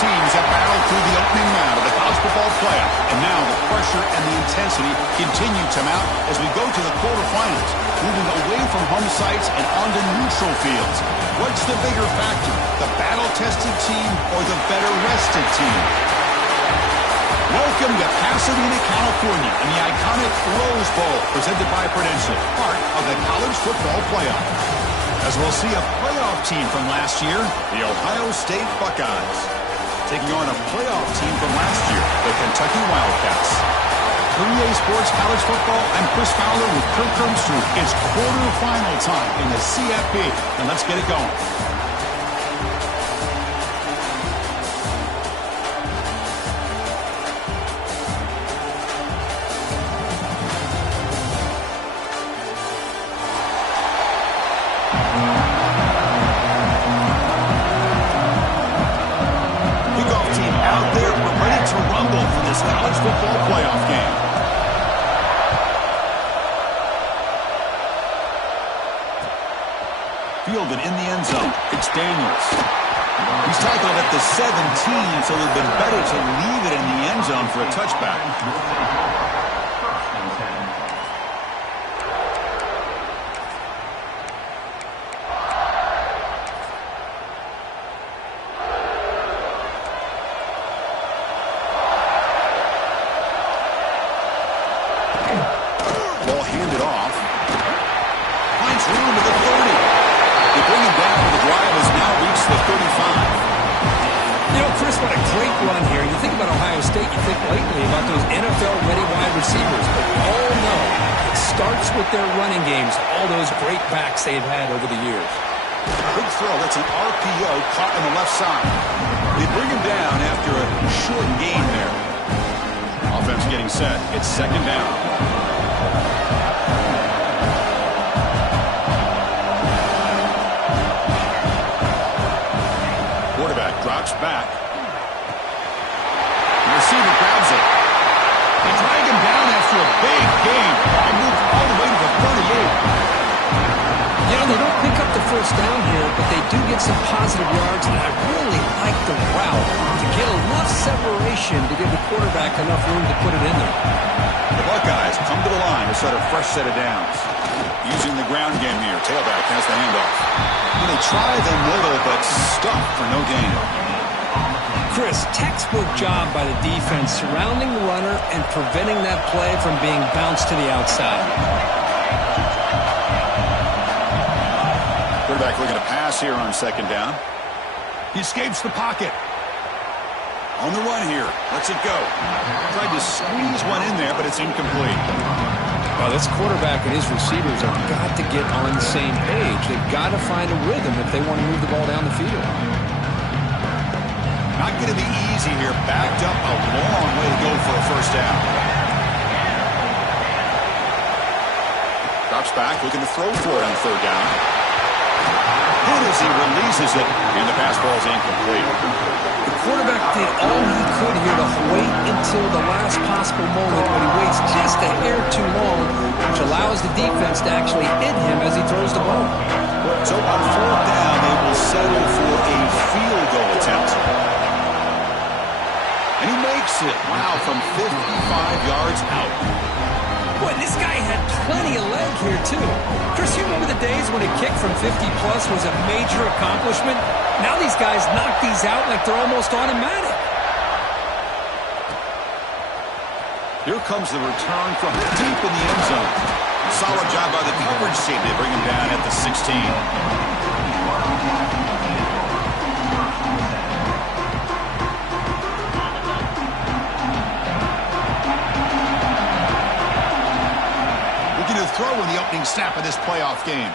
teams have battled through the opening round of the college football playoff. And now the pressure and the intensity continue to mount as we go to the quarterfinals, moving away from home sites and onto neutral fields. What's the bigger factor, the battle-tested team or the better-rested team? Welcome to Pasadena, California, and the iconic Rose Bowl, presented by Prudential, part of the college football playoff. As we'll see a playoff team from last year, the Ohio State Buckeyes, taking on a playoff team from last year, the Kentucky Wildcats. For EA Sports College Football, I'm Chris Fowler with Kirk Herbstreit. It's quarterfinal time in the CFP, and let's get it going. College football playoff game. Fielded in the end zone. It's Daniels. He's tackled at the 17, so it would have been better to leave it in the end zone for a touchback. They've had over the years. Big throw. That's an RPO caught on the left side. They bring him down after a short gain there. Offense getting set. It's second down. Quarterback drops back. The receiver grabs it. They drag him down after a big gain. He moved all the way to the 38. You know, they don't pick up the first down here, but they do get some positive yards, and I really like the route to get enough separation to give the quarterback enough room to put it in there. The Buckeyes come to the line to start a fresh set of downs. Using the ground game here. Tailback has the handoff. They try the middle, but stuck for no gain. Chris, textbook job by the defense surrounding the runner and preventing that play from being bounced to the outside. Quarterback looking to pass here on second down. He escapes the pocket. On the run here. Lets it go. Tried to squeeze one in there, but it's incomplete. Well, this quarterback and his receivers have got to get on the same page. They've got to find a rhythm if they want to move the ball down the field. Not going to be easy here. Backed up a long way to go for a first down. Drops back, looking to throw for it on third down. And as he releases it, and the pass ball is incomplete. The quarterback did all he could here to wait until the last possible moment, but he waits just a hair too long, which allows the defense to actually hit him as he throws the ball. So on fourth down, they will settle for a field goal attempt. And he makes it, wow, from 55 yards out. Boy, this guy had plenty of leg here, too. Chris, you remember the days when a kick from 50-plus was a major accomplishment? Now these guys knock these out like they're almost automatic. Here comes the return from deep in the end zone. Solid job by the coverage team. They bring him down at the 16. Throw in the opening snap of this playoff game.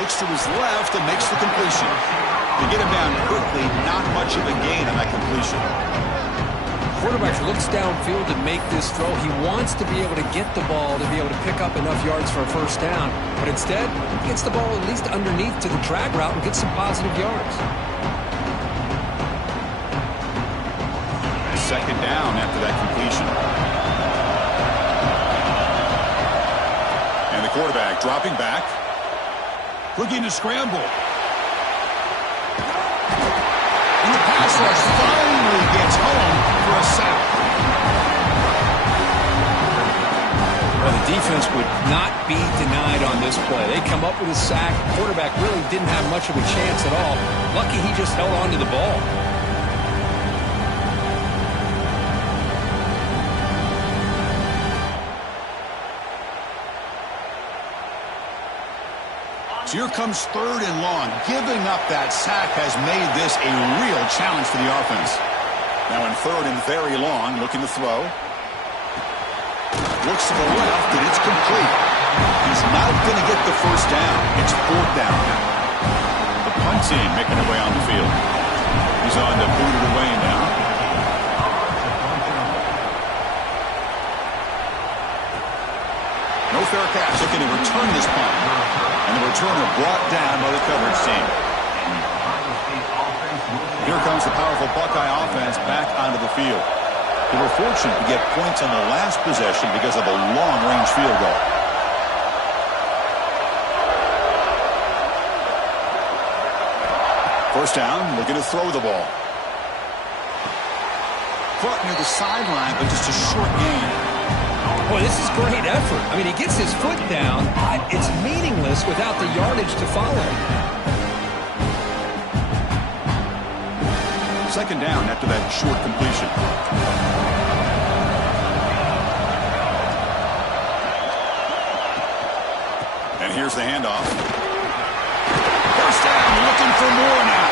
Looks to his left and makes the completion. To get him down quickly, not much of a gain on that completion. Quarterback looks downfield to make this throw. He wants to be able to get the ball to be able to pick up enough yards for a first down. But instead, he gets the ball at least underneath to the drag route and gets some positive yards. Second down after that completion. And the quarterback dropping back. Looking to scramble. And the pass rush defense would not be denied on this play. They come up with a sack. The quarterback really didn't have much of a chance at all. Lucky he just held on to the ball. So here comes 3rd and long. Giving up that sack has made this a real challenge for the offense. Now in 3rd and very long, looking to throw. Looks to the left, and it's complete. He's not going to get the first down. It's 4th down now. The punt team making their way on the field. He's on to boot it away now. No fair catch. Looking to return this punt. And the returner brought down by the coverage team. Here comes the powerful Buckeye offense back onto the field. They were fortunate to get points on the last possession because of a long-range field goal. First down, looking to throw the ball. Caught near the sideline, but just a short gain. Boy, this is great effort. I mean, he gets his foot down, but it's meaningless without the yardage to follow. Second down after that short completion. And here's the handoff. First down, looking for more now.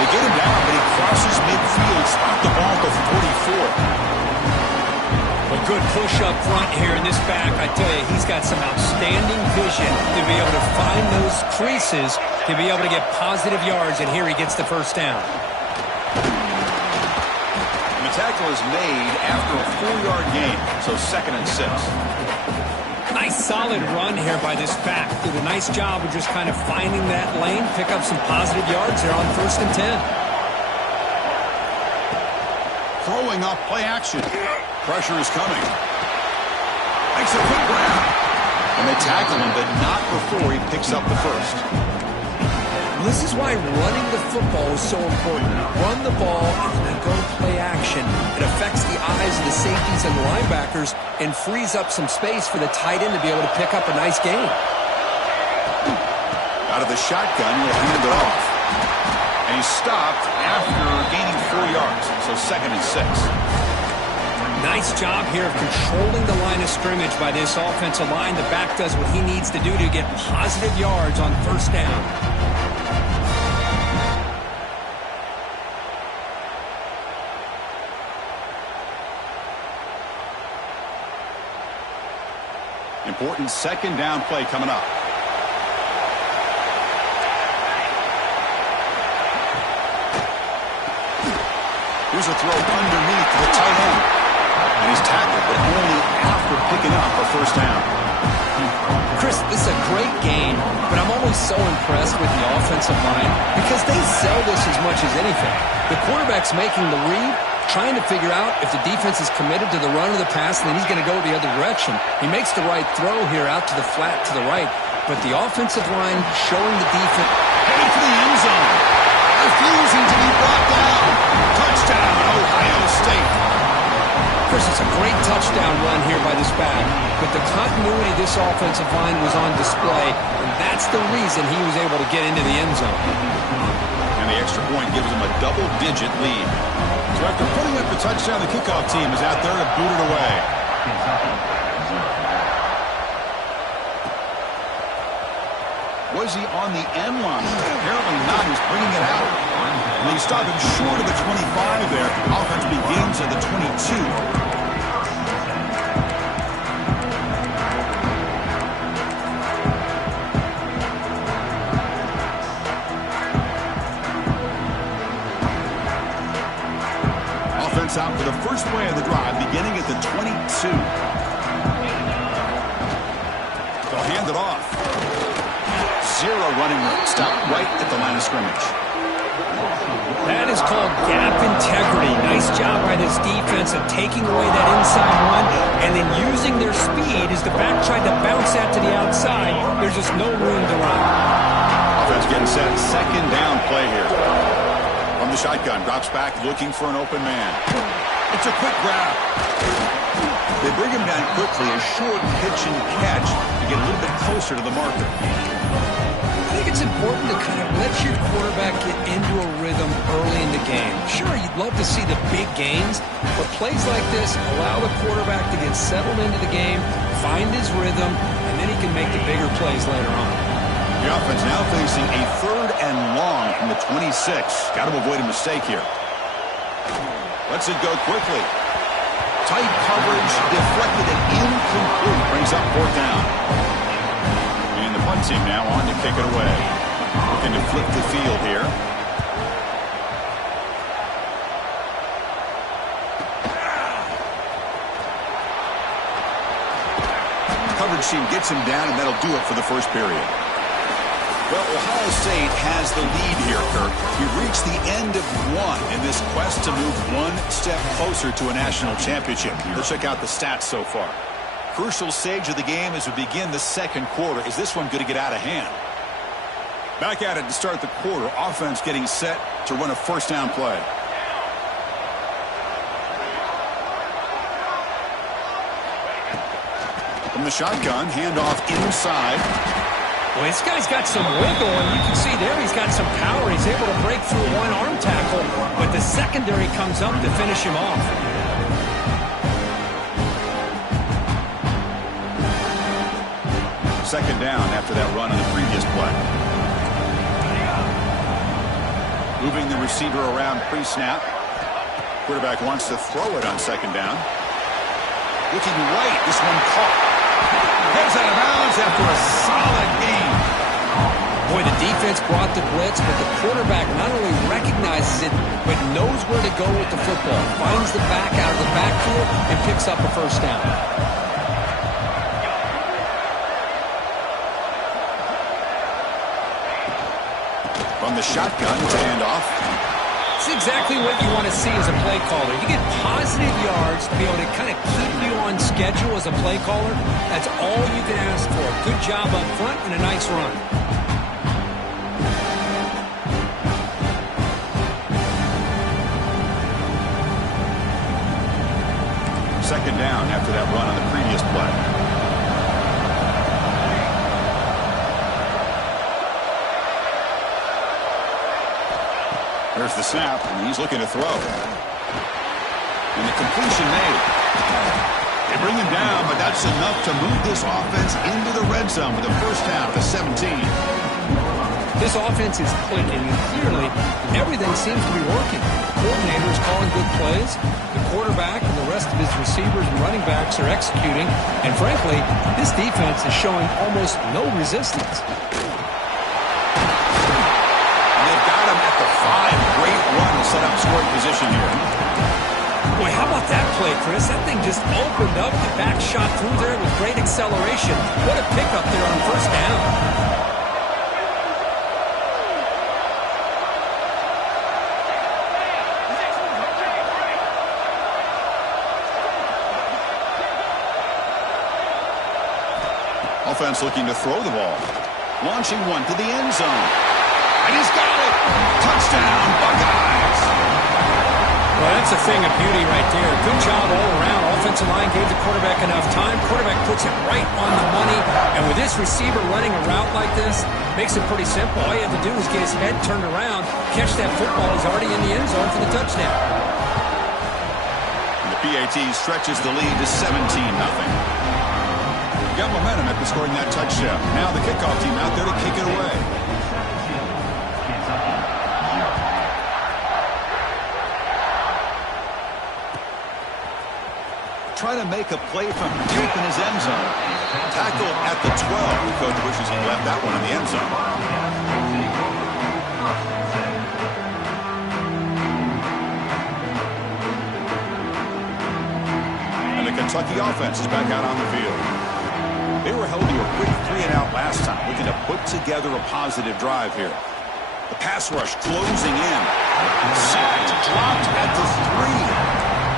They get him down, but he crosses midfield, spot the ball to 44. A good push up front here in this back. I tell you, he's got some outstanding vision to be able to find those creases, to be able to get positive yards, and here he gets the first down. And the tackle is made after a 4-yard gain, so 2nd and 6. Nice solid run here by this back. Did a nice job of just kind of finding that lane, pick up some positive yards there on 1st and 10. Throwing off play action. Pressure is coming. Makes a quick grab. And they tackle him, but not before he picks up the first. This is why running the football is so important. Run the ball and then go play action. It affects the eyes of the safeties and the linebackers and frees up some space for the tight end to be able to pick up a nice gain. Out of the shotgun, he'll hand it off. And he's stopped after gaining 4 yards, so 2nd and 6. Nice job here of controlling the line of scrimmage by this offensive line. The back does what he needs to do to get positive yards on 1st down. Important 2nd down play coming up. Here's a throw underneath the tight end. And he's tackled, but only after picking up a first down. Chris, this is a great game, but I'm always so impressed with the offensive line because they sell this as much as anything. The quarterback's making the read, trying to figure out if the defense is committed to the run or the pass, and then he's going to go the other direction. He makes the right throw here out to the flat to the right, but the offensive line showing the defense. Heading for the end zone. Refusing to be brought down. Touchdown, Ohio State. Chris, it's a great touchdown run here by this back, but the continuity of this offensive line was on display, and that's the reason he was able to get into the end zone. And the extra point gives him a double-digit lead. So after putting up the touchdown, the kickoff team is out there to boot it away. Was he on the end line? Apparently not. He's bringing it out. And they stop him short of the 25 there. Offense begins at the 22. Offense out for the first play of the drive, beginning at the 22. They'll hand it off. Zero running room. Stop right at the line of scrimmage. That is called gap integrity. Nice job by this defense of taking away that inside run and then using their speed as the back tried to bounce that to the outside. There's just no room to run. Offense getting set. 2nd down play here. From the shotgun, drops back looking for an open man. It's a quick grab. They bring him down quickly, a short pitch and catch to get a little bit closer to the marker. I think it's important to kind of let your quarterback get into a rhythm early in the game. Sure, you'd love to see the big gains, but plays like this allow the quarterback to get settled into the game, find his rhythm, and then he can make the bigger plays later on. The offense now facing a 3rd and long from the 26. Got to avoid a mistake here. Lets it go quickly. Tight coverage, deflected and incomplete. Brings up 4th down. And the punt team now on to kick it away. Looking to flip the field here. Coverage team gets him down, and that'll do it for the first period. Well, Ohio State has the lead here, Kirk. We've reached the end of one in this quest to move one step closer to a national championship. Let's check out the stats so far. Crucial stage of the game as we begin the second quarter. Is this one going to get out of hand? Back at it to start the quarter. Offense getting set to run a first down play. From the shotgun, handoff inside. Well, this guy's got some wiggle, and you can see there he's got some power. He's able to break through one arm tackle, but the secondary comes up to finish him off. Second down after that run on the previous play. Moving the receiver around pre-snap. Quarterback wants to throw it on second down. Looking right, this one caught. Heads out of bounds after a solid game. Boy, the defense brought the blitz, but the quarterback not only recognizes it, but knows where to go with the football. Finds the back out of the backfield and picks up a first down. From the shotgun to handoff. It's exactly what you want to see as a play caller. You get positive yards to be able to kind of keep you on schedule as a play caller. That's all you can ask for. Good job up front and a nice run. Second down after that run on the previous play. There's the snap, and he's looking to throw. And the completion made. They bring him down, but that's enough to move this offense into the red zone with a first down to 17. This offense is clicking, and clearly everything seems to be working. The coordinator is calling good plays. The quarterback and the rest of his receivers and running backs are executing. And frankly, this defense is showing almost no resistance. Great run to set up scoring position here. Boy, how about that play, Chris? That thing just opened up. The back shot through there with great acceleration. What a pickup there on first down. Offense looking to throw the ball. Launching one to the end zone. And he's got it! Touchdown, Buckeyes! Well, that's a thing of beauty right there. Good job all around. Offensive line gave the quarterback enough time. Quarterback puts it right on the money. And with this receiver running a route like this, makes it pretty simple. All you have to do is get his head turned around, catch that football. He's already in the end zone for the touchdown. And the PAT stretches the lead to 17-0. Got momentum after scoring that touchdown. Now the kickoff team out there to kick it away. Trying to make a play from deep in his end zone. Tackle at the 12. Coach wishes he left that one in the end zone. And the Kentucky offense is back out on the field. They were held to a quick 3-and-out last time, looking to put together a positive drive here. The pass rush closing in. Sacked, dropped at the 3.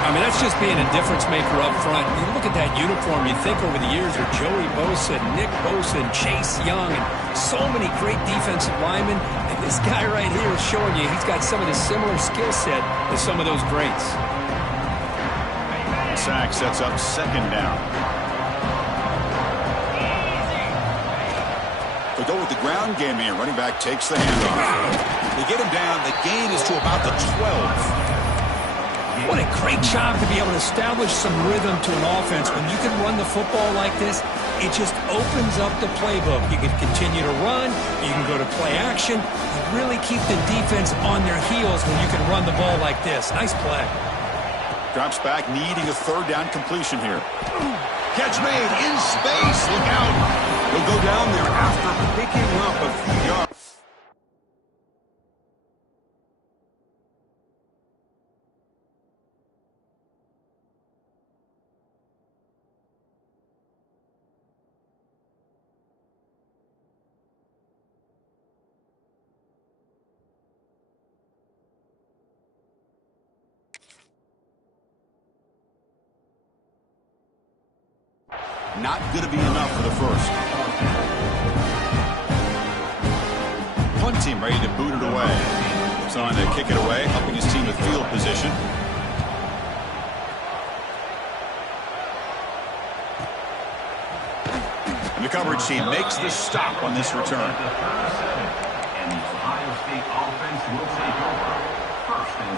I mean, that's just being a difference maker up front. You look at that uniform, you think over the years with Joey Bosa, Nick Bosa, and Chase Young, and so many great defensive linemen. And this guy right here is showing you he's got some of the similar skill set as some of those greats. sack sets up second down. They go with the ground game here. Running back takes the handoff. They get him down. The gain is to about the 12. What a great job to be able to establish some rhythm to an offense. When you can run the football like this, it just opens up the playbook. You can continue to run. You can go to play action. You really keep the defense on their heels when you can run the ball like this. Nice play. Drops back, needing a third down completion here. Catch made in space. Look out. He'll go down there after picking up a few yards. Not going to be enough for the first. Punt team ready to boot it away. So on to kick it away, helping his team with field position. And the coverage team makes the stop on this return. And the Ohio State offense will take over. 1st and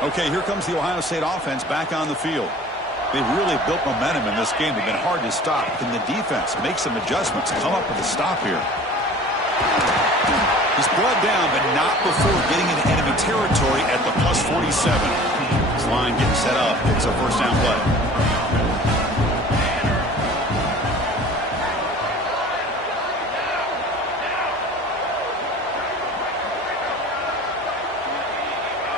10. Okay, here comes the Ohio State offense back on the field. They've really built momentum in this game. They've been hard to stop. Can the defense make some adjustments, come up with a stop here? He's brought down, but not before getting into enemy territory at the plus 47. This line getting set up. It's a first down play.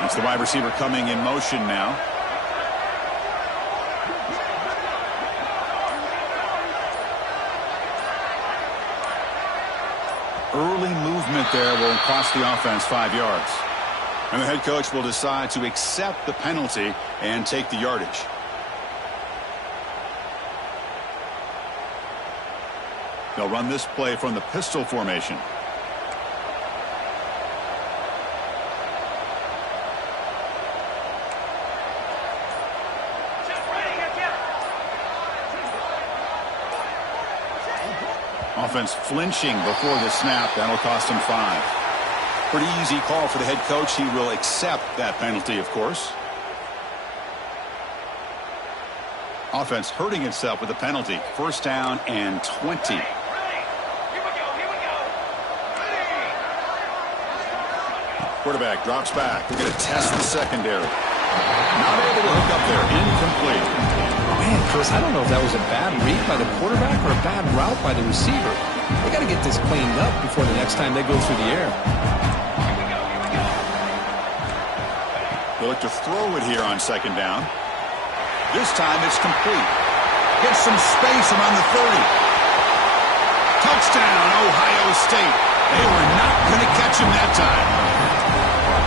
It's the wide receiver coming in motion now. Early movement there will cost the offense 5 yards. And the head coach will decide to accept the penalty and take the yardage. They'll run this play from the pistol formation. Offense flinching before the snap. That'll cost him 5. Pretty easy call for the head coach. He will accept that penalty, of course. Offense hurting itself with the penalty. First down and 20. Quarterback drops back. They're going to test the secondary. Not able to hook up there. Incomplete. Man, Chris, I don't know if that was a bad read by the quarterback or a bad route by the receiver. They got to get this cleaned up before the next time they go through the air. They'll look to throw it here on second down. This time it's complete. Gets some space around the 30. Touchdown, Ohio State. They were not going to catch him that time.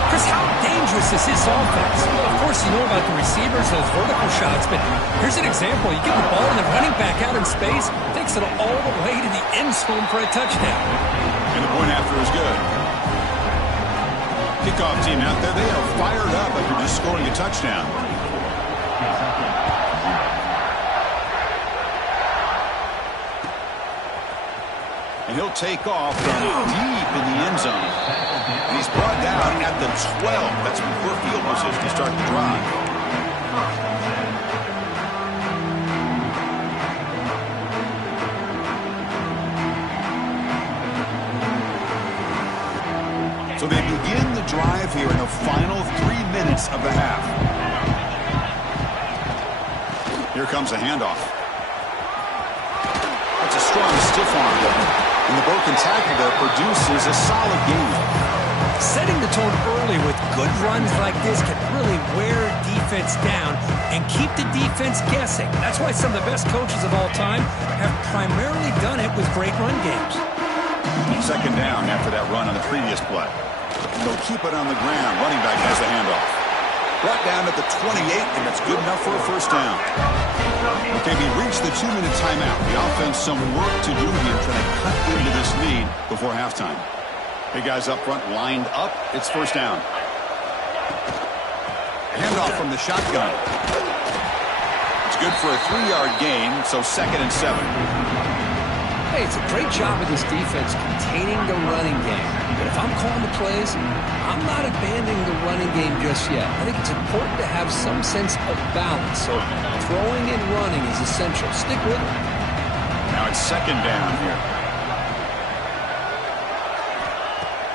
Chris, how dangerous is this offense? Well, of course, you know about the receivers, those vertical shots, but here's an example. You get the ball and the running back out in space, takes it all the way to the end zone for a touchdown. And the point after is good. Kickoff team out there, they are fired up after just scoring a touchdown. And he'll take off from deep in the end zone. And he's brought down at the 12. That's poor field position to start the drive. So they begin the drive here in the final 3 minutes of the half. Here comes a handoff. That's a strong stiff arm. And the broken tackle there produces a solid gain. Setting the tone early with good runs like this can really wear defense down and keep the defense guessing. That's why some of the best coaches of all time have primarily done it with great run games. Second down after that run on the previous play. They'll keep it on the ground. Running back has the handoff. Brought down at the 28, and that's good enough for a first down. Okay, we reached the 2-minute timeout. The offense some work to do here, trying to cut into this lead before halftime. Hey, guys up front lined up. It's first down. Handoff from the shotgun. good for a 3-yard gain, so 2nd and 7. Hey, it's a great job of this defense containing the running game. But if I'm calling the plays, I'm not abandoning the running game just yet. I think it's important to have some sense of balance. So throwing and running is essential. Stick with it. Now it's 2nd down here.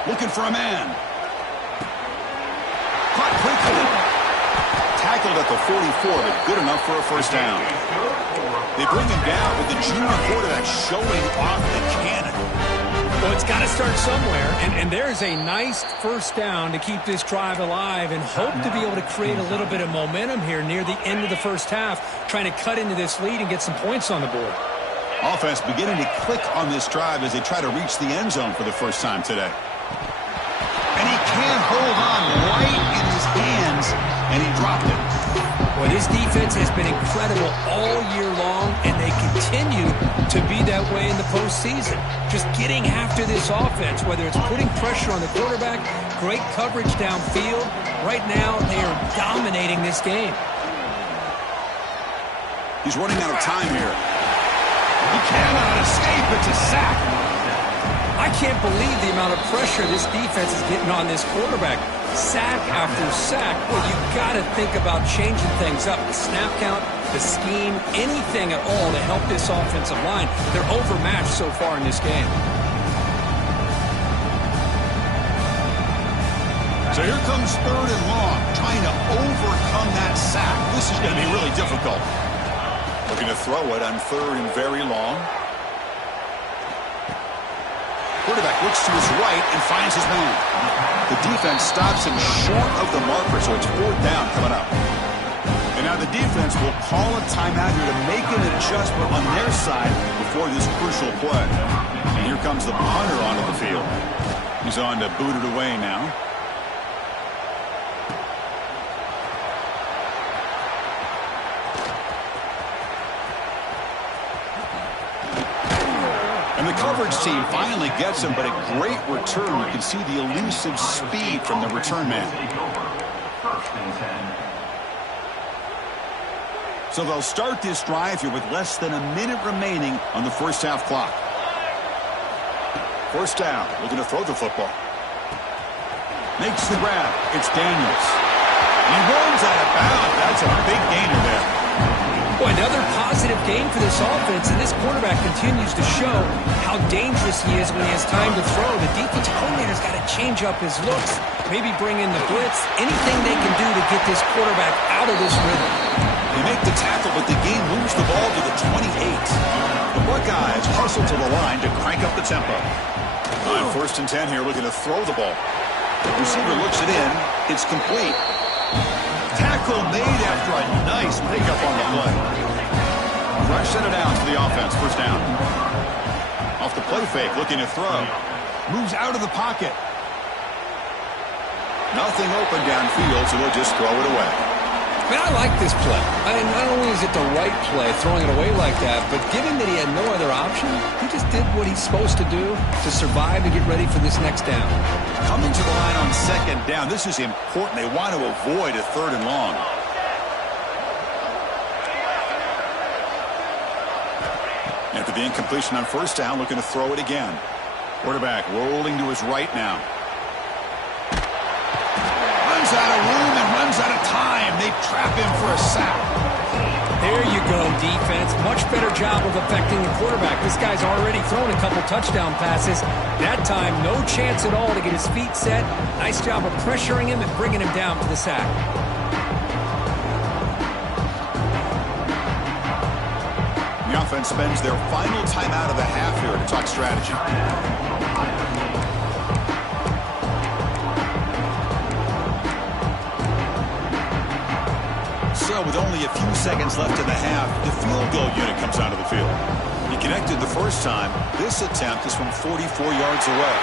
Looking for a man. Caught quickly. Tackled at the 44, but good enough for a 1st down. They bring him down with the junior quarterback showing off the cannon. Well, it's got to start somewhere, and there's a nice 1st down to keep this drive alive and hope to be able to create a little bit of momentum here near the end of the 1st half, trying to cut into this lead and get some points on the board. Offense beginning to click on this drive as they try to reach the end zone for the first time today. And he can't hold on right in his hands, and he dropped it. Well, this defense has been incredible all year long, and they continue to be that way in the postseason. Just getting after this offense, whether it's putting pressure on the quarterback, great coverage downfield. Right now, they are dominating this game. He's running out of time here. He cannot escape. It's a sack. I can't believe the amount of pressure this defense is getting on this quarterback. Sack after sack. Well, you've got to think about changing things up. The snap count, the scheme, anything at all to help this offensive line. They're overmatched so far in this game. So here comes 3rd and long, trying to overcome that sack. This is going to be really difficult. Looking to throw it on 3rd and very long. Quarterback looks to his right and finds his man. The defense stops him short of the marker, so it's 4th down coming up. And now the defense will call a timeout here to make an adjustment on their side before this crucial play. And here comes the punter onto the field. He's on to boot it away now. And the coverage team finally gets him, but a great return. You can see the elusive speed from the return man. So they'll start this drive here with less than a minute remaining on the 1st half clock. 1st down, looking to throw the football. Makes the grab. It's Daniels. He runs out of bounds. That's a big gainer there. Boy, another positive game for this offense, and this quarterback continues to show how dangerous he is when he has time to throw. The defensive coordinator's got to change up his looks, maybe bring in the blitz, anything they can do to get this quarterback out of this rhythm. They make the tackle, but the game moves the ball to the 28. The Buckeyes hustle to the line to crank up the tempo. On 1st and 10 here, looking to throw the ball. The receiver looks it in. It's complete. Tackle made after a nice pickup on the play. Fresh set of downs for the offense. 1st down. Off the play fake, looking to throw. Moves out of the pocket. Nothing open downfield, so they'll just throw it away. Man, I like this play. I mean, not only is it the right play, throwing it away like that, but given that he had no other option, he just did what he's supposed to do to survive and get ready for this next down. Coming to the line on 2nd down, this is important. They want to avoid a 3rd and long. After the incompletion on 1st down, looking to throw it again. Quarterback rolling to his right now. Runs out of room and runs out of time. They trap him for a sack. There you go, defense. Much better job of affecting the quarterback. This guy's already thrown a couple touchdown passes. That time, no chance at all to get his feet set. Nice job of pressuring him and bringing him down for the sack. The offense spends their final timeout of the half here to talk strategy. So with only a few seconds left in the half, the field goal unit comes out of the field. He connected the first time. This attempt is from 44 yards away.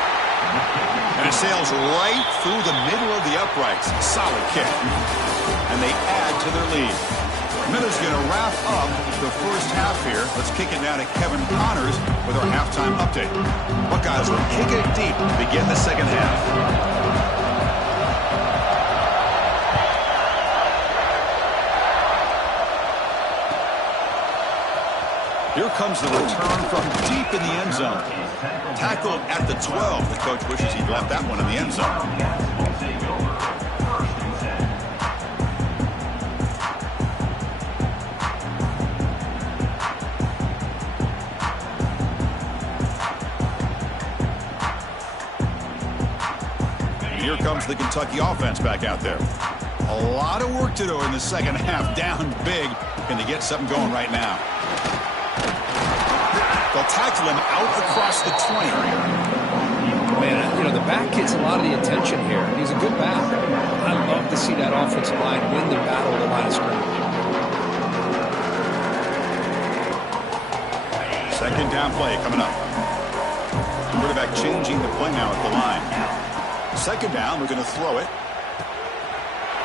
And it sails right through the middle of the uprights. Solid kick. And they add to their lead. Miller's going to wrap up the first half here. Let's kick it now to Kevin Connors with our halftime update. Buckeyes will kick it deep to begin the second half. comes the return from deep in the end zone. Tackled at the 12. The coach wishes he'd left that one in the end zone. And here comes the Kentucky offense back out there. A lot of work to do in the second half. Down big. Can they get something going right now? They'll tackle him out across the 20. Man, you know, the back gets a lot of the attention here. He's a good back. I love to see that offensive line win the battle of the line of scrimmage. Second down play coming up. Quarterback changing the play now at the line. Second down, we're going to throw it.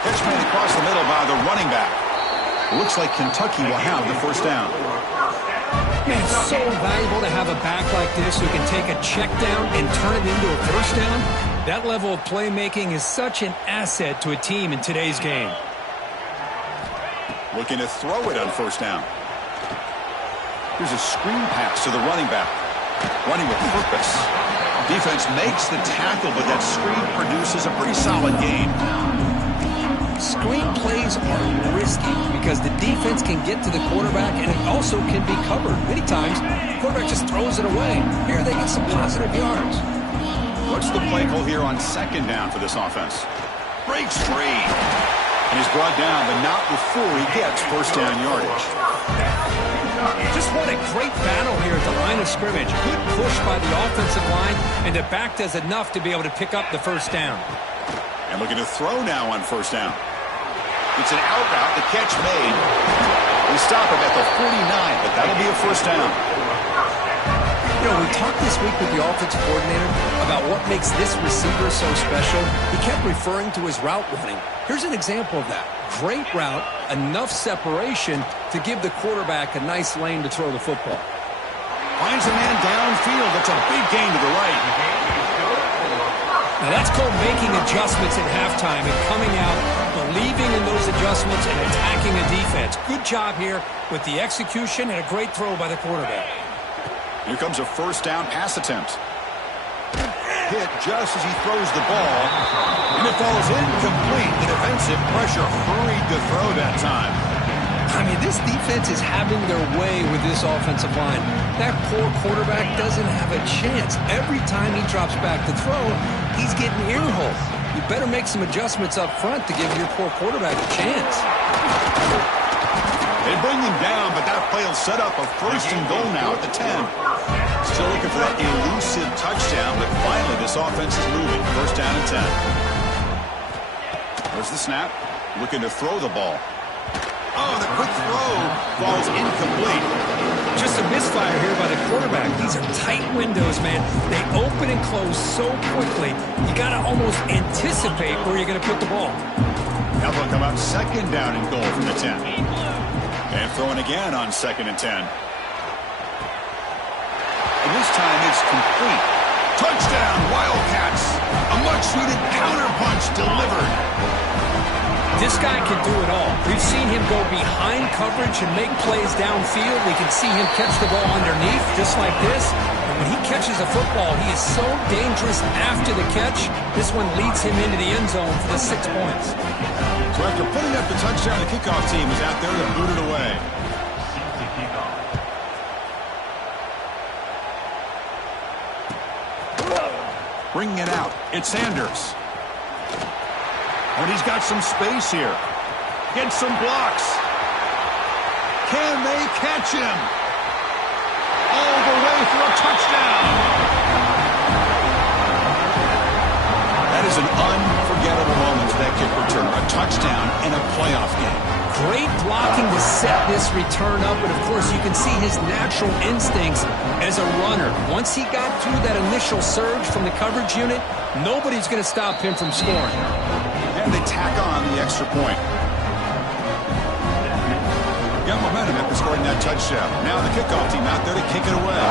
Catch made across the middle by the running back. Looks like Kentucky will have the first down. Man, it's so valuable to have a back like this who can take a check down and turn it into a first down. That level of playmaking is such an asset to a team in today's game. Looking to throw it on first down. Here's a screen pass to the running back. Running with purpose. Defense makes the tackle, but that screen produces a pretty solid gain. Screen plays are risky because the defense can get to the quarterback and it also can be covered. Many times, the quarterback just throws it away. Here they get some positive yards. What's the play call here on second down for this offense? Breaks free. And he's brought down, but not before he gets first down yardage. Just what a great battle here at the line of scrimmage. Good push by the offensive line, and the back does enough to be able to pick up the first down. And looking to throw now on first down. It's an out route. The catch made. We stop him at the 49, but that'll be a first down. You know, we talked this week with the offensive coordinator about what makes this receiver so special. He kept referring to his route running. Here's an example of that. Great route, enough separation to give the quarterback a nice lane to throw the football. Finds a man downfield. That's a big gain to the right. Now that's called making adjustments at halftime and coming out, believing in those adjustments and attacking a defense. Good job here with the execution and a great throw by the quarterback. Here comes a first down pass attempt. Hit just as he throws the ball. And it falls incomplete. The defensive pressure hurried to throw that time. I mean, this defense is having their way with this offensive line. That poor quarterback doesn't have a chance. Every time he drops back to throw, he's getting earholed. You better make some adjustments up front to give your poor quarterback a chance. They bring him down, but that play will set up a first and goal now at the 10. Still looking for that elusive touchdown, but finally this offense is moving. First down and 10. There's the snap. Looking to throw the ball. Oh, the quick throw falls incomplete. Just a misfire here by the quarterback. These are tight windows, man. They open and close so quickly. You got to almost anticipate where you're going to put the ball. Now they'll come out second down and goal from the 10. And throwing again on second and 10. And this time it's complete. Touchdown, Wildcats. A much-needed counterpunch delivered. This guy can do it all. We've seen him go behind coverage and make plays downfield. We can see him catch the ball underneath, just like this. And when he catches a football, he is so dangerous after the catch. This one leads him into the end zone for the 6 points. So after putting up the touchdown, the kickoff team is out there to boot it away. Bringing it out, it's Sanders. And he's got some space here. Gets some blocks. Can they catch him? All the way for a touchdown. That is an unforgettable moment for that kick return. A touchdown in a playoff game. Great blocking to set this return up, and of course you can see his natural instincts as a runner. Once he got through that initial surge from the coverage unit, nobody's going to stop him from scoring. And they tack on the extra point. Got momentum after scoring that touchdown. Now the kickoff team out there to kick it away.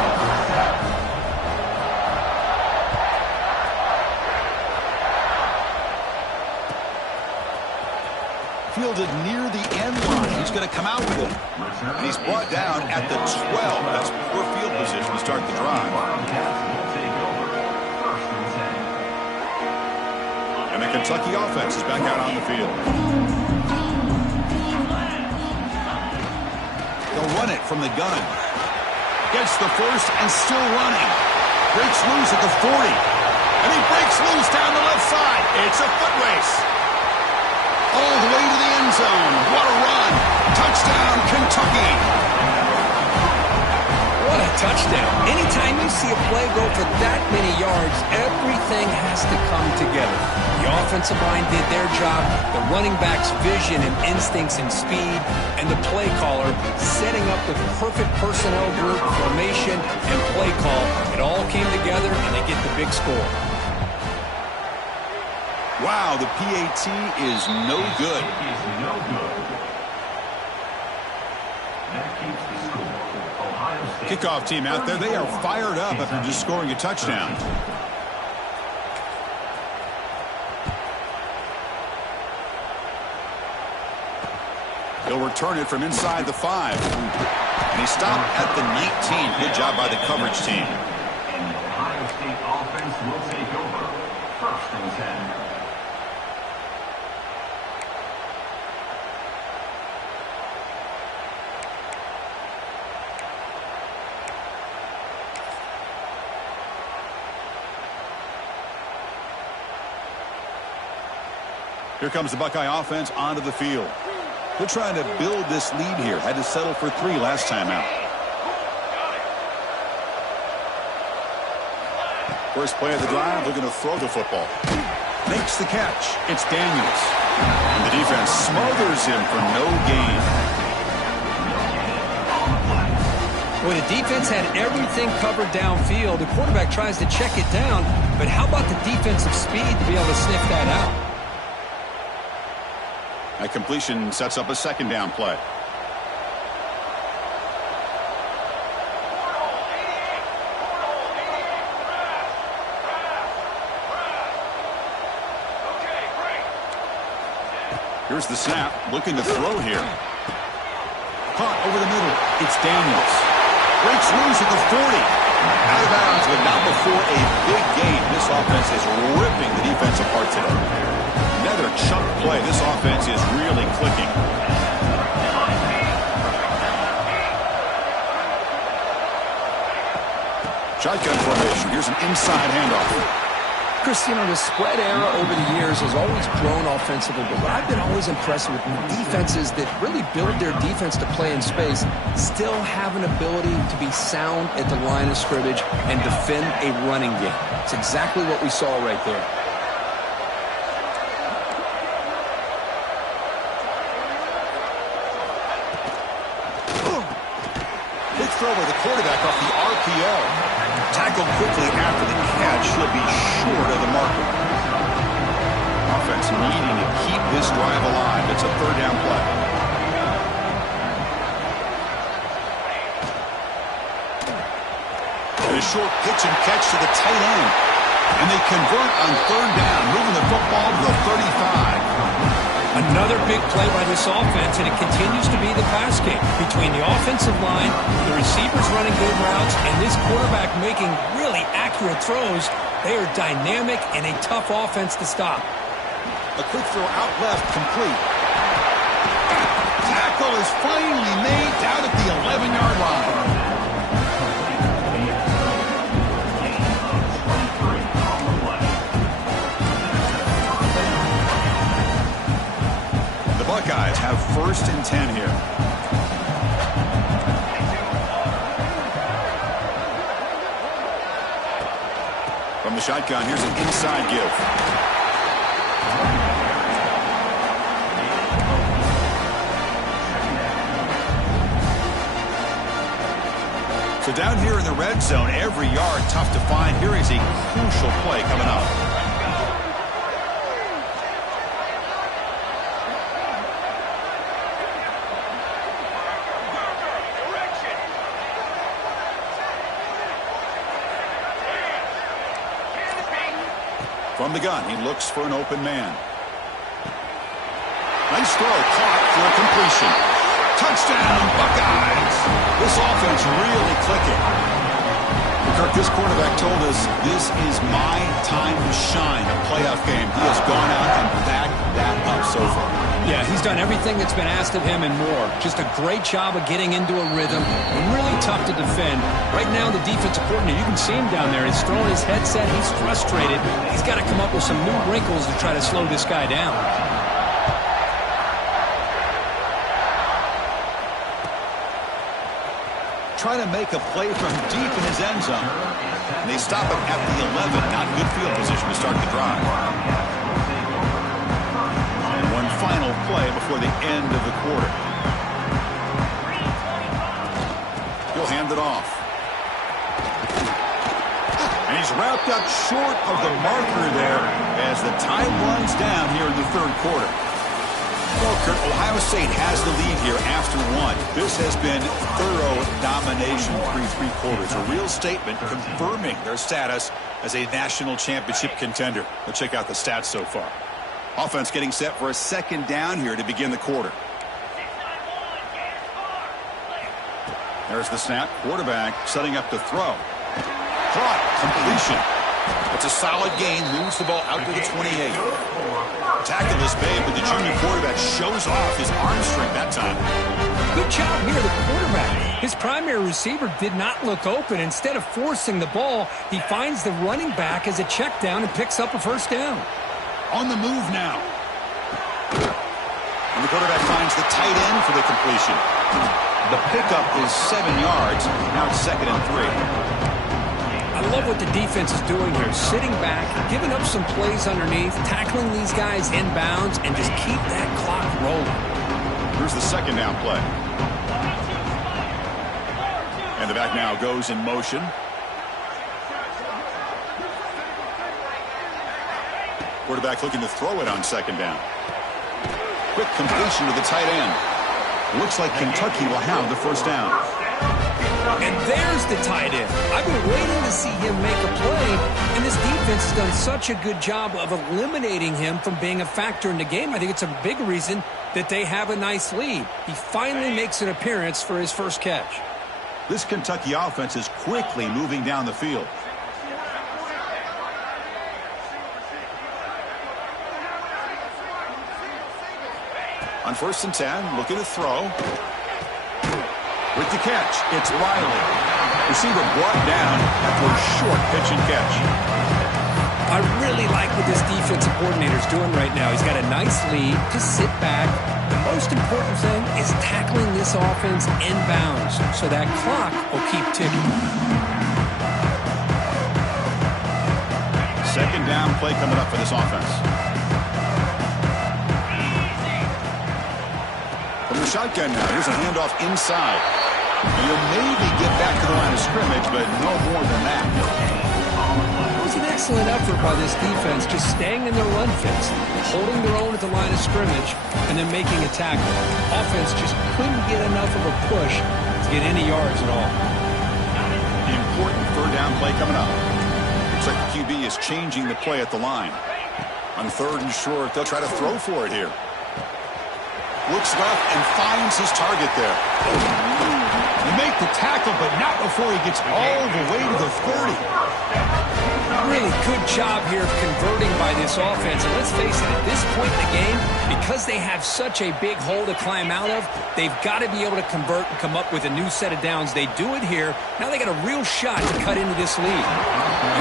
fielded near the end line. He's going to come out with it. And he's brought down at the 12. That's poor field position to start the drive. And the Kentucky offense is back out on the field. They'll run it from the gun. Gets the first and still running. Breaks loose at the 40. And he breaks loose down the left side. It's a foot race. All the way to the end zone. What a run. Touchdown, Kentucky. What a touchdown. Anytime you see a play go for that many yards, everything has to come together. The offensive line did their job, the running back's vision and instincts and speed, and the play caller setting up the perfect personnel group, formation, and play call. It all came together, and they get the big score. Wow, the PAT is no good. Kickoff team out there, they are fired up after just scoring a touchdown. He'll return it from inside the 5. And he stopped at the 19. Good job by the coverage team. And the Ohio State offense will take over. First and 10. Here comes the Buckeye offense onto the field. They're trying to build this lead here. Had to settle for 3 last time out. First play of the drive, they're going to throw the football. Makes the catch. It's Daniels. And the defense smothers him for no gain. Well, the defense had everything covered downfield. The quarterback tries to check it down, but how about the defensive speed to be able to sniff that out? That completion sets up a second down play. Here's the snap, looking to throw here. Caught over the middle. It's Daniels. Breaks loose at the 40. Out of bounds, but not before a big gain. This offense is ripping the defense apart today. Another chunk play. This offense is really clicking. Shotgun formation. Here's an inside handoff. Chris, you know, the spread era over the years has always grown offensively, but what I've been always impressed with defenses that really build their defense to play in space still have an ability to be sound at the line of scrimmage and defend a running game. It's exactly what we saw right there. Big throw by the quarterback off the RPO. Tackled quickly after the catch. He'll be short of the marker. Offense needing to keep this drive alive. It's a third down play. And a short pitch and catch to the tight end. And they convert on third down, moving the football to the 35. Another big play by this offense, and it continues to be the pass game. Between the offensive line, the receivers running good routes, and this quarterback making really accurate throws, they are dynamic and a tough offense to stop. A quick throw out left, complete. Tackle is finally made down at the 11-yard line. Buckeyes have first and 10 here. From the shotgun, here's an inside give. So down here in the red zone, every yard tough to find. Here is a crucial play coming up. From the gun, he looks for an open man. Nice throw, caught for a completion. Touchdown, Buckeyes! This offense really clicking. Kirk, this quarterback told us this is my time to shine, a playoff game. He has gone out and backed that up so far. Yeah, he's done everything that's been asked of him and more. Just a great job of getting into a rhythm. Really tough to defend. Right now, the defensive coordinator, you can see him down there. He's throwing his headset. He's frustrated. He's got to come up with some new wrinkles to try to slow this guy down. Trying to make a play from deep in his end zone. And they stop it at the 11. Not good field position to start the drive. And one final play before the end of the quarter. He'll hand it off. And he's wrapped up short of the marker there as the time runs down here in the third quarter. Well, Kurt, Ohio State has the lead here after one. This has been thorough domination through three quarters. A real statement confirming their status as a national championship contender. Let's check out the stats so far. Offense getting set for a second down here to begin the quarter. There's the snap. Quarterback setting up to throw. Caught. Completion. It's a solid gain. Moves the ball out to the 28. Tackle this big, but the junior quarterback shows off his arm strength that time. Good job here, the quarterback. His primary receiver did not look open. Instead of forcing the ball, he finds the running back as a check down and picks up a first down. On the move now. And the quarterback finds the tight end for the completion. The pickup is 7 yards. Now it's 2nd and 3. I love what the defense is doing here. Sitting back, giving up some plays underneath, tackling these guys inbounds, and just keep that clock rolling. Here's the second down play. And the back now goes in motion. Quarterback looking to throw it on second down. Quick completion to the tight end. Looks like Kentucky will have the first down. And there's the tight end. I've been waiting to see him make a play, and this defense has done such a good job of eliminating him from being a factor in the game. I think it's a big reason that they have a nice lead. He finally makes an appearance for his first catch. This Kentucky offense is quickly moving down the field. On 1st and 10, looking to throw. With the catch, it's Riley. Receiver brought down after a short pitch and catch. I really like what this defensive coordinator is doing right now. He's got a nice lead. Just sit back. The most important thing is tackling this offense inbounds so that clock will keep ticking. Second down play coming up for this offense. From the shotgun now, here's a handoff inside. And you'll maybe get back to the line of scrimmage, but no more than that. It was an excellent effort by this defense, just staying in their run fits, holding their own at the line of scrimmage, and then making a tackle. Offense just couldn't get enough of a push to get any yards at all. The important third down play coming up. Looks like the QB is changing the play at the line. On 3rd and short, they'll try to throw for it here. Looks left and finds his target there. You make the tackle, but not before he gets all the way to the 30. Really good job here of converting by this offense. And let's face it, at this point in the game, because they have such a big hole to climb out of, they've got to be able to convert and come up with a new set of downs. They do it here. Now they got a real shot to cut into this lead.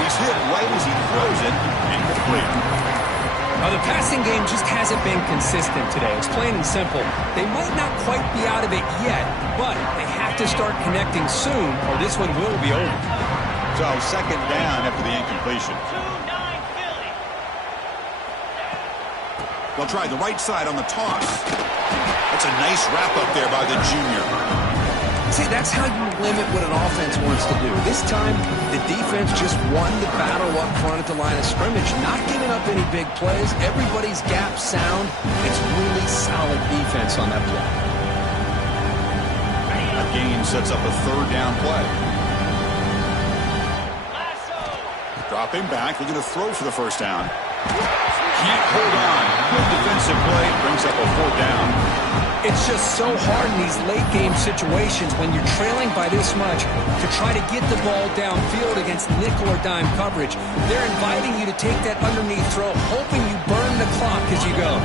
He's hit right as he throws it, incomplete. Now, the passing game just hasn't been consistent today. It's plain and simple. They might not quite be out of it yet, but they have to start connecting soon or this one will be over. So, second down after the incompletion. They'll try the right side on the toss. That's a nice wrap-up there by the junior. See, that's how you limit what an offense wants to do. This time, the defense just won the battle up front at the line of scrimmage, not giving up any big plays. Everybody's gap sound. It's really solid defense on that play. That gain sets up a third down play. Dropping back, looking to throw for the first down. Can't hold on. Good defensive Explosive play brings up a 4th down. It's just so hard in these late-game situations when you're trailing by this much to try to get the ball downfield against nickel or dime coverage. They're inviting you to take that underneath throw, hoping you burn the clock as you go.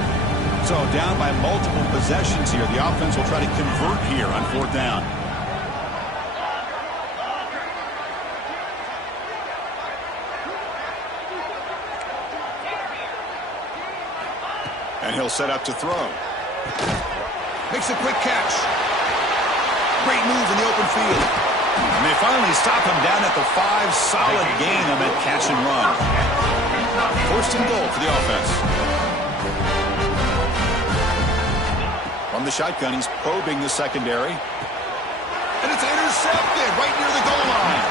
So down by multiple possessions here. The offense will try to convert here on 4th down. And he'll set up to throw. Makes a quick catch. Great move in the open field. And they finally stop him down at the 5. Solid gain on that catch and run. 1st and goal for the offense. From the shotgun, he's probing the secondary. And it's intercepted right near the goal line.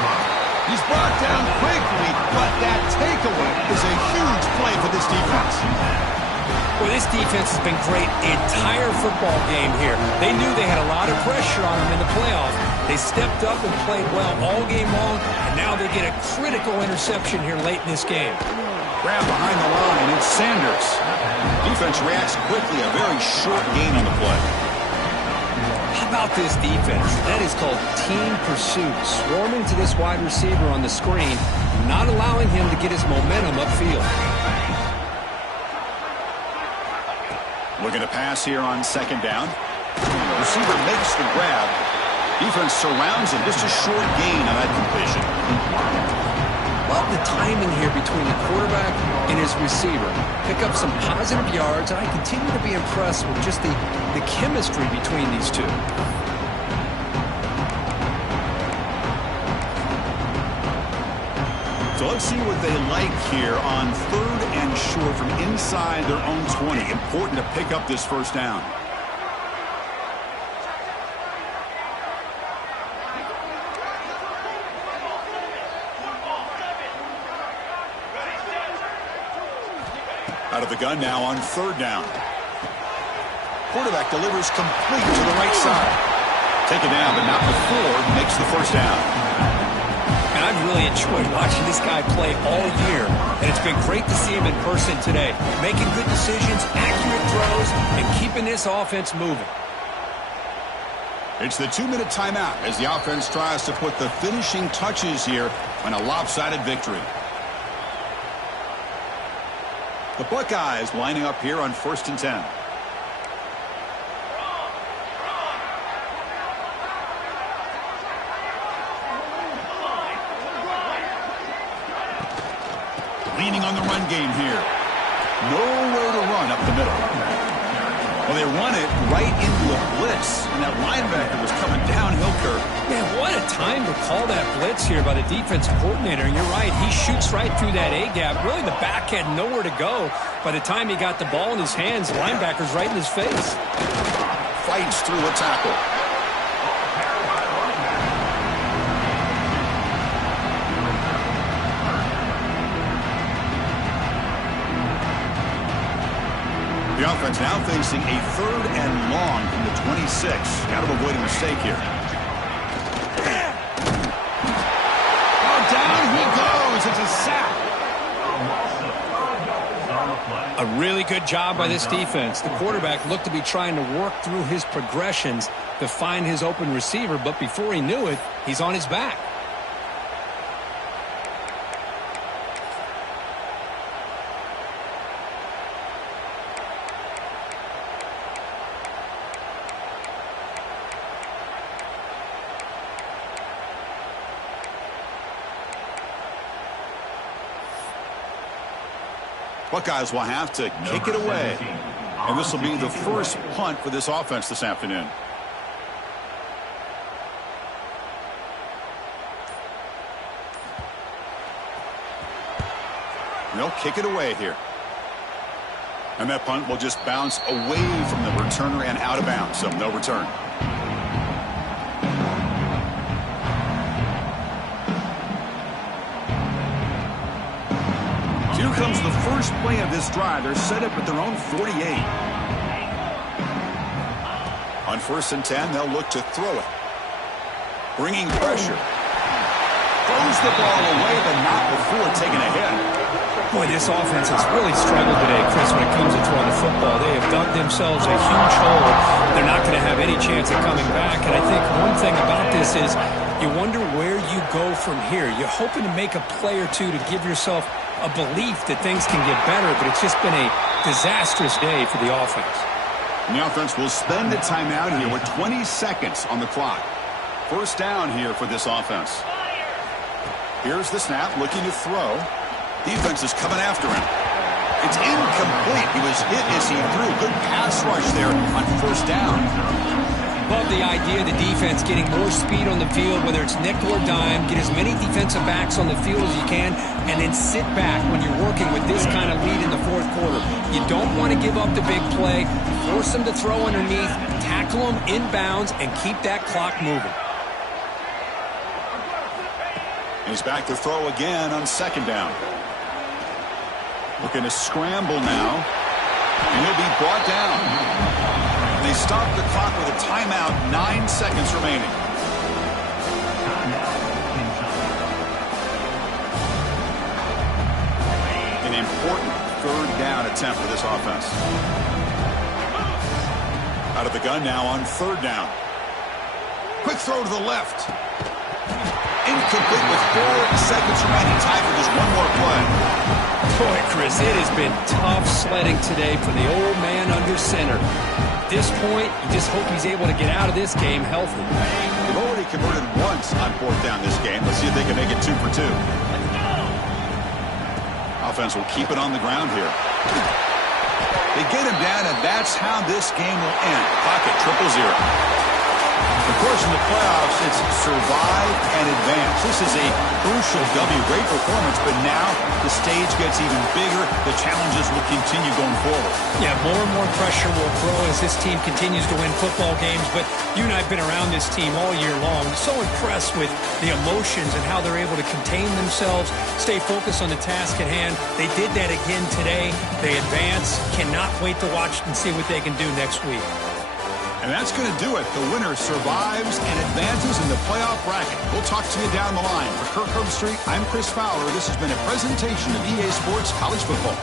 He's brought down quickly, but that takeaway is a huge play for this defense. Well, this defense has been great the entire football game here. They knew they had a lot of pressure on them in the playoffs. They stepped up and played well all game long, and now they get a critical interception here late in this game. Grab behind the line, it's Sanders. Defense reacts quickly, a very short gain on the play. How about this defense? That is called team pursuit. Swarming to this wide receiver on the screen, not allowing him to get his momentum upfield. Looking to pass here on 2nd down. Receiver makes the grab. Defense surrounds him. Just a short gain on that completion. Love the timing here between the quarterback and his receiver. Pick up some positive yards, and I continue to be impressed with just the chemistry between these two. So let's see what they like here on 3rd and short from inside their own 20. Important to pick up this 1st down. Out of the gun now on 3rd down. Quarterback delivers complete to the right side. Taken down, but not before makes the 1st down. And I've really enjoyed watching this guy play all year, and it's been great to see him in person today, making good decisions, accurate throws, and keeping this offense moving. It's the 2-minute timeout as the offense tries to put the finishing touches here on a lopsided victory. The Buckeyes lining up here on 1st and 10. Leaning on the run game here. Nowhere to run up the middle. Well, they run it right into a blitz, and that linebacker was coming downhill, Kirk. Man, what a time to call that blitz here by the defensive coordinator. And you're right, he shoots right through that A-gap. Really, the back had nowhere to go. By the time he got the ball in his hands, the linebacker's right in his face. Fights through a tackle. The offense now facing a 3rd and long from the 26. Got to avoid a mistake here. Oh, down he goes. It's a sack. A really good job by this defense. The quarterback looked to be trying to work through his progressions to find his open receiver, but before he knew it, he's on his back. Buckeyes will have to kick it away. And this will be the first punt for this offense this afternoon. They'll kick it away here. And that punt will just bounce away from the returner and out of bounds, so no return. Here comes the first play of this drive. They're set up at their own 48. On 1st and 10, they'll look to throw it. Bringing pressure. Throws the ball away, but not before taking a hit. Boy, this offense has really struggled today, Chris, when it comes to throwing the football. They have themselves a huge hole. They're not going to have any chance of coming back. And I think one thing about this is you wonder where you go from here. You're hoping to make a play or two to give yourself a belief that things can get better, but it's just been a disastrous day for the offense. And the offense will spend a timeout here with 20 seconds on the clock. First down here for this offense. Here's the snap, looking to throw. Defense is coming after him. It's incomplete. He was hit as he threw. Good pass rush there on first down. Love the idea of the defense getting more speed on the field, whether it's nickel or dime. Get as many defensive backs on the field as you can, and then sit back when you're working with this kind of lead in the fourth quarter. You don't want to give up the big play. Force them to throw underneath, tackle them inbounds, and keep that clock moving. He's back to throw again on second down. Looking to scramble now. And he'll be brought down. They stop the clock with a timeout. 9 seconds remaining. An important third down attempt for this offense. Out of the gun now on third down. Quick throw to the left. Incomplete with 4 seconds remaining. Time for just one more play. Boy, Chris, it has been tough sledding today for the old man under center. At this point, you just hope he's able to get out of this game healthy. They've already converted once on fourth down this game. Let's see if they can make it 2 for 2. Offense will keep it on the ground here. They get him down, and that's how this game will end. Clock at 0-0. Of course, in the playoffs, it's survive and advance. This is a crucial W. Great performance, but now the stage gets even bigger. The challenges will continue going forward. Yeah, more and more pressure will grow as this team continues to win football games. But you and I have been around this team all year long. So impressed with the emotions and how they're able to contain themselves, stay focused on the task at hand. They did that again today. They advance. Cannot wait to watch and see what they can do next week. And that's going to do it. The winner survives and advances in the playoff bracket. We'll talk to you down the line. For Kirk Herbstreit, I'm Chris Fowler. This has been a presentation of EA Sports College Football.